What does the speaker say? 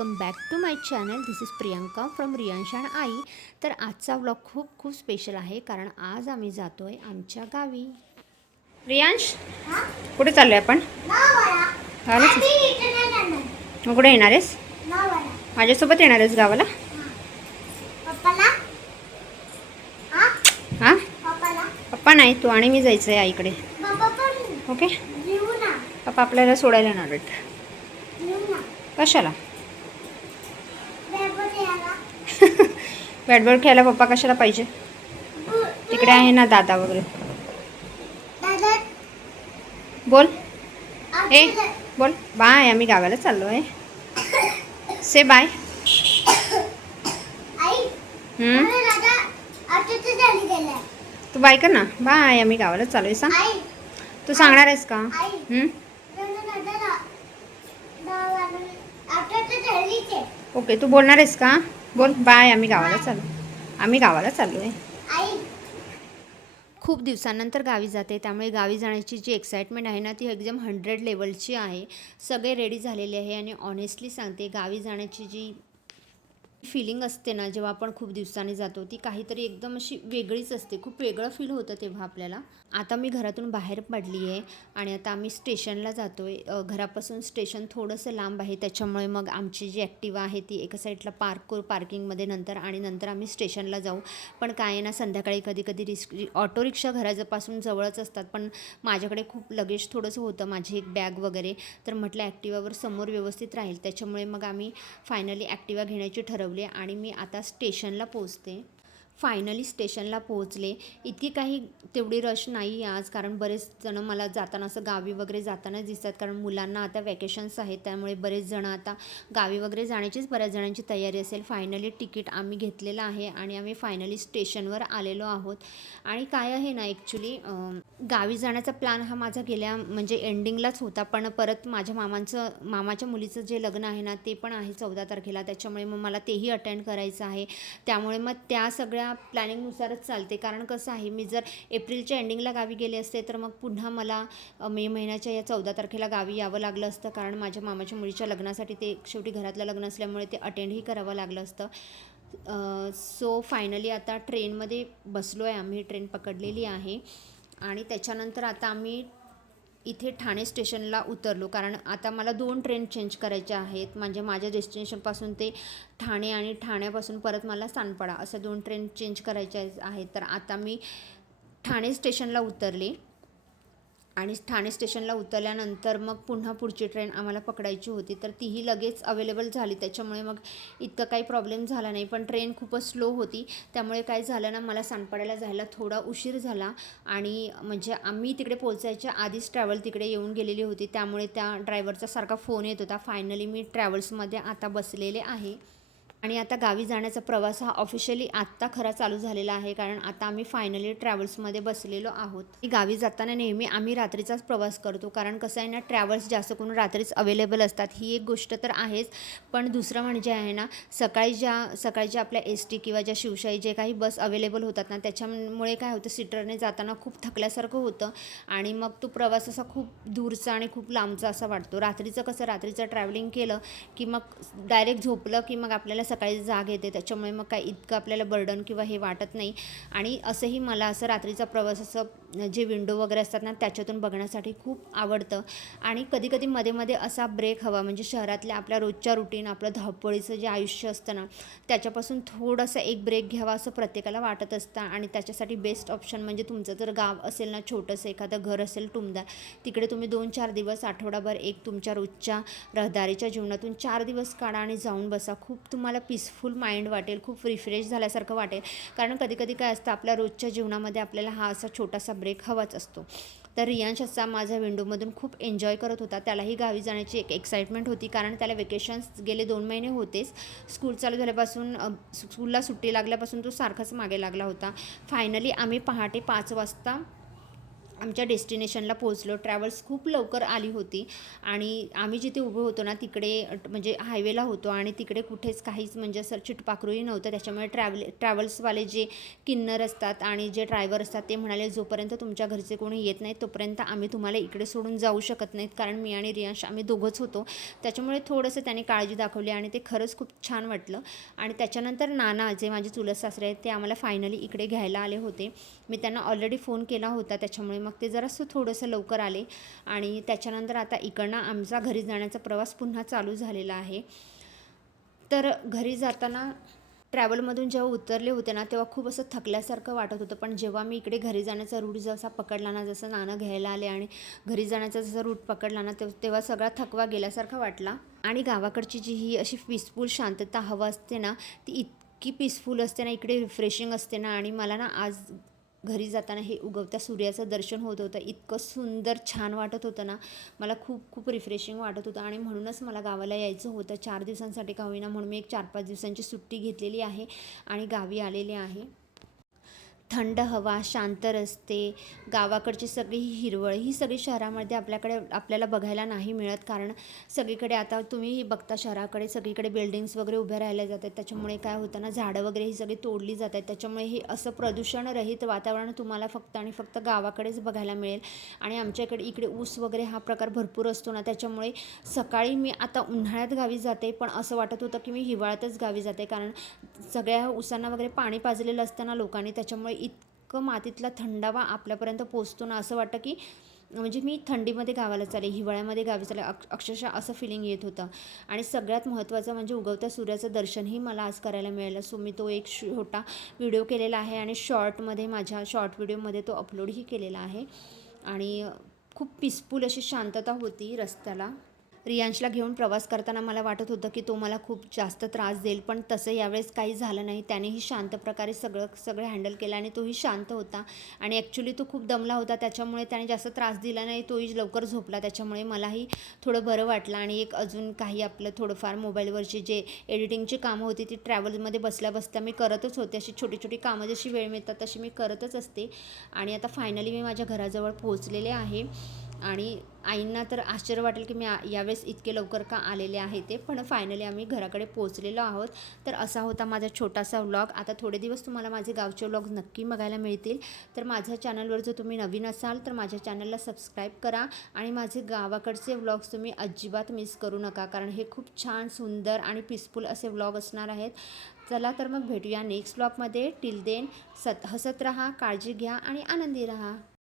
Welcome back to my channel. This is Priyanka from Riyansh आणि आई. तर आजचा व्लॉग खूप स्पेशल आहे कारण आज आम्ही जातो आहे आमच्या गावी. रियांश, कुठे चाललो आहे आपण? मग कुठे येणार आहेस? माझ्यासोबत येणार आहेस गावाला? हां, पप्पा नाही, तू आणि मी जायचं आहे आईकडे. ओके, पप्पा आपल्याला सोडायला येणार आहेत. कशाला? बॅट बॉल खेळायला पप्पा कशाला पाहिजे? तिकडे आहे ना दादा वगैरे. बोल, ए बोल. बाय, आम्ही गावाला चाललो आहे. से बाय. तू बाय कर ना. बाय, आम्ही गावाला चालू आहे. सांग, तू सांगणार आहेस का? ओके, तू बोलणार आहेस का? बोल, बाय, आम्ही गावाला चाललो आहे. खूप दिवसांनंतर गावी जाते, त्यामुळे गावी जाण्याची जी एक्साइटमेंट आहे ना ती एकदम 100 लेवलची आहे. सगळे रेडी झालेले आहे आणि ऑनेस्टली सांगते, गावी जाण्याची जी फिलिंग असते ना जेव्हा आपण खूप दिवसांनी जातो ती काहीतरी एकदम अशी वेगळीच असते. खूप वेगळं फील होतं तेव्हा आपल्याला. आता मी घरातून बाहेर पडली आहे आणि आता आम्ही स्टेशनला जातो आहे. घरापासून स्टेशन थोडंसं लांब आहे, त्याच्यामुळे मग आमची जी ॲक्टिवा आहे ती एका साईडला पार्क करू पार्किंगमध्ये नंतर आम्ही स्टेशनला जाऊ. पण काय आहे ना, संध्याकाळी कधी ऑटो रिक्षा घरापासून जवळच असतात, पण माझ्याकडे खूप लगेज थोडंसं होतं, माझी एक बॅग वगैरे. तर म्हटलं ॲक्टिवावर समोर व्यवस्थित राहील, त्याच्यामुळे मग आम्ही फायनली ॲक्टिवा घेण्याची ठरवली आणि मी आता स्टेशनला पोहोचते. फायनली स्टेशनला पोहोचले. इतकी काही तेवढी रश नाही आहे आज, कारण बरेच जणं मला जाताना असं गावी वगैरे जाताना दिसतात, कारण मुलांना आता वॅकेशन्स आहेत, त्यामुळे बरेच जणं आता गावी वगैरे जाण्याचीच बऱ्याच जणांची तयारी असेल. फायनली तिकीट आम्ही घेतलेलं आहे आणि आम्ही फायनली स्टेशनवर आलेलो आहोत. आणि काय आहे ना, ॲक्च्युली गावी जाण्याचा प्लॅन हा माझा गेल्या म्हणजे एंडिंगलाच होता, पण परत माझ्या मामाच्या मुलीचं जे लग्न आहे ना ते पण आहे 14 तारखेला, त्याच्यामुळे मग मला तेही अटेंड करायचं आहे. त्यामुळे मग त्या सगळ्या प्लॅनिंगनुसारच चालते. कारण कसं आहे, मी जर एप्रिलच्या एंडिंगला गावी गेले असते तर मग पुन्हा मला मे महिन्याच्या या 14 तारखेला गावी यावं लागलं असतं, कारण माझ्या मामाच्या मुलीच्या लग्नासाठी ते शेवटी घरातलं लग्न असल्यामुळे ते अटेंडही करावं लागलं असतं. सो फायनली आता ट्रेनमध्ये बसलो आहे आम्ही, ट्रेन पकडलेली आहे आणि त्याच्यानंतर आता आम्ही इथे ठाणे स्टेशनला उतरलो, कारण आता मला 2 ट्रेन चेंज करायच्या आहेत. म्हणजे माझ्या डेस्टिनेशनपासून ते ठाणे आणि ठाण्यापासून परत मला सानपाडा असं 2 ट्रेन चेंज करायच्या आहेत. तर आता मी ठाणे स्टेशनला उतरले आणि ठाणे स्टेशनला उतरल्यानंतर मग पुन्हा पुढची ट्रेन आम्हाला पकडायची होती, तर तीही लगेच अवेलेबल झाली, त्याच्यामुळे मग इतकं काही प्रॉब्लेम झाला नाही. पण ट्रेन खूपच स्लो होती, त्यामुळे काय झालं ना, मला सानपाड्याला जायला थोडा उशीर झाला. आणि म्हणजे आम्ही तिकडे पोहोचायच्या आधीच ट्रॅव्हल तिकडे येऊन गेलेली होती, त्यामुळे त्या ड्रायव्हरचा सारखा फोन येत होता. फायनली मी ट्रॅव्हल्समध्ये आता बसलेले आहे आणि आता गावी जाण्याचा प्रवास हा ऑफिशियली आत्ता खरा चालू झालेला आहे, कारण आता आम्ही फायनली ट्रॅव्हल्समध्ये बसलेलो आहोत. गावी जाताना नेहमी आम्ही रात्रीचाच प्रवास करतो, कारण कसं आहे ना, ट्रॅव्हल्स जास्त करून रात्रीच अवेलेबल असतात, ही एक गोष्ट तर आहेच. पण दुसरं म्हणजे आहे ना, सकाळच्या आपल्या ST किंवा ज्या शिवशाही जे काही बस अवेलेबल होतात ना, त्याच्यामुळे काय होतं, सीटरने जाताना खूप थकल्यासारखं होतं आणि मग तो प्रवास असा खूप दूरचा आणि खूप लांबचा असा वाटतो. रात्रीचं ट्रॅव्हलिंग केलं की मग डायरेक्ट झोपलं की मग आपल्याला सकाळी जाग येते, त्याच्यामुळे मग काय इतकं आपल्याला बर्डन किंवा हे वाटत नाही. आणि असंही मला असं रात्रीचा प्रवास असं जे विंडो वगैरे असतात ना त्याच्यातून बघण्यासाठी खूप आवडतं. आणि कधी मध्ये असा ब्रेक हवा, म्हणजे शहरातल्या आपल्या रोजच्या रुटीन, आपलं धावपळीचं जे आयुष्य असतं ना त्याच्यापासून थोडंसं एक ब्रेक घ्यावा असं प्रत्येकाला वाटत असतं. आणि त्याच्यासाठी बेस्ट ऑप्शन म्हणजे तुमचं जर गाव असेल ना, छोटंसं एखादं घर असेल टुमदार, तिकडे तुम्ही 2-4 दिवस, आठवडाभर एक तुमच्या रोजच्या रहदारीच्या जीवनातून 4 दिवस काढा आणि जाऊन बसा. खूप तुम्हाला पीसफुल माइंड वाटेल, खूप रिफ्रेश झाल्यासारखं वाटेल. कारण कधी काय असतं, आपल्या रोजच्या जीवनामध्ये आपल्याला हा असा छोटासा ब्रेक हवाच असतो. तर रियांश असा माझ्या विंडोमधून खूप एन्जॉय करत होता. त्यालाही गावी जाण्याची एक एक्साइटमेंट होती, कारण त्याला वेकेशन्स गेले 2 महिने होतेच. स्कूल चालू झाल्यापासून, स्कूलला सुट्टी लागल्यापासून तो सारखाच मागे लागला होता. फायनली आम्ही पहाटे 5 वाजता आमच्या डेस्टिनेशनला पोहोचलो. ट्रॅव्हल्स खूप लवकर आली होती आणि आम्ही जिथे उभे होतो ना तिकडे म्हणजे हायवेला होतो आणि तिकडे कुठेच काहीच म्हणजे असं चिटपाखरूही नव्हतं. त्याच्यामुळे ट्रॅव्हल्सवाले जे किन्नर असतात आणि जे ड्रायव्हर असतात ते म्हणाले, जोपर्यंत तुमच्या घरचे कोणी येत नाहीत तोपर्यंत आम्ही तुम्हाला इकडे सोडून जाऊ शकत नाहीत, कारण मी आणि रियांश आम्ही दोघंच होतो. त्याच्यामुळे थोडंसं त्यांनी काळजी दाखवली आणि ते खरंच खूप छान वाटलं. आणि त्याच्यानंतर नाना जे माझे चुलत सासरे आहेत ते आम्हाला फायनली इकडे घ्यायला आले होते. मी त्यांना ऑलरेडी फोन केला होता, त्याच्यामुळे मग ते जरासं थोडंसं लवकर आले. आणि त्याच्यानंतर आता इकडनं आमचा घरी जाण्याचा प्रवास पुन्हा चालू झालेला आहे. तर घरी जाताना ट्रॅव्हलमधून जेव्हा उतरले होते ना तेव्हा खूप असं थकल्यासारखं वाटत होतं, पण जेव्हा मी इकडे घरी जाण्याचा रूट जसा पकडला ना, जसं नाना घ्यायला आले आणि घरी जाण्याचा जसा रूट पकडला ना तेव्हा सगळा थकवा गेल्यासारखा वाटला. आणि गावाकडची जी ही अशी पीसफुल शांतता हवा असते ना, ती इतकी पीसफुल असते ना, इकडे रिफ्रेशिंग असते ना. आणि मला ना आज घरी जाताना हे उगवत्या सूर्याचं दर्शन होत होतं, इतकं सुंदर छान वाटत होतं ना, मला खूप खूप रिफ्रेशिंग वाटत होतं. आणि म्हणूनच मला गावाला यायचं होतं 4 दिवसांसाठी का होईना, म्हणून मी एक 4-5 दिवसांची सुट्टी घेतलेली आहे आणि गावी आलेले आहे. थंड हवा, शांत रस्ते, गावाकडची सगळी ही हिरवळ, ही सगळी शहरामध्ये आपल्याला बघायला नाही मिळत. कारण सगळीकडे आता तुम्ही बघता शहराकडे सगळीकडे बिल्डिंग्स वगैरे उभ्या राहिल्या जातात. त्याच्यामुळे काय होतं ना, झाडं वगैरे ही सगळी तोडली जात आहेत. त्याच्यामुळे हे असं प्रदूषणरहित वातावरण तुम्हाला फक्त आणि फक्त गावाकडेच बघायला मिळेल. आणि आमच्या इकडे ऊस वगैरे हा प्रकार भरपूर असतो ना, त्याच्यामुळे सकाळी मी आता उन्हाळ्यात गावी जाते, पण असं वाटत होतं की मी हिवाळ्यातच गावी जाते. कारण सगळ्या ऊसांना वगैरे पाणी पाजलेलं असतं ना लोकांनी, त्याच्यामुळे इतकं मातीतला थंडावा आपल्यापर्यंत पोचतो ना, असं वाटतं की म्हणजे मी थंडीमध्ये गावाला चाले, हिवाळ्यामध्ये गावी चाले, अक्षरशः असं फिलिंग येत होतं. आणि सगळ्यात महत्त्वाचं म्हणजे उगवत्या सूर्याचं दर्शनही मला आज करायला मिळालं. सो मी तो एक छोटा व्हिडिओ केलेला आहे आणि शॉर्टमध्ये माझ्या शॉर्ट व्हिडिओमध्ये तो अपलोडही केलेला आहे. आणि खूप पीसफुल अशी शांतता होती रस्त्याला. रियांशला घेऊन प्रवास करताना मला वाटत होतं की तो मला खूप जास्त त्रास देईल, पण तसं यावेळेस काही झालं नाही. त्यानेही शांत प्रकारे सगळं हँडल केलं आणि तोही शांत होता. आणि ॲक्च्युली तो खूप दमला होता, त्याच्यामुळे त्याने जास्त त्रास दिला नाही. तोही लवकर झोपला, त्याच्यामुळे मलाही थोडं बरं वाटलं. आणि एक अजून काही आपलं थोडंफार मोबाईलवरची जे एडिटिंगची कामं होती ती ट्रॅव्हलमध्ये बसल्या बसल्या मी करतच होते. अशी छोटी छोटी कामं जशी वेळ मिळतात तशी मी करतच असते. आणि आता फायनली मी माझ्या घराजवळ पोहोचलेले आहे. आणि आईंना तर आश्चर्य वाटेल की मी यावेळेस इतके लवकर का आलेले आहे ते, पण फायनली आम्ही घराकडे पोहोचलेलो आहोत. तर असा होता माझा छोटासा व्लॉग. आता थोडे दिवस तुम्हाला माझे गावचे व्लॉग नक्की बघायला मिळतील. तर माझ्या चॅनलवर जर तुम्ही नवीन असाल तर माझ्या चॅनलला सबस्क्राईब करा आणि माझे गावाकडचे व्लॉग्स तुम्ही अजिबात मिस करू नका, कारण हे खूप छान सुंदर आणि पीसफुल असे व्लॉग असणार आहेत. चला तर मग भेटूया नेक्स्ट व्लॉगमध्ये. टिल देन हसत राहा, काळजी घ्या आणि आनंदी राहा.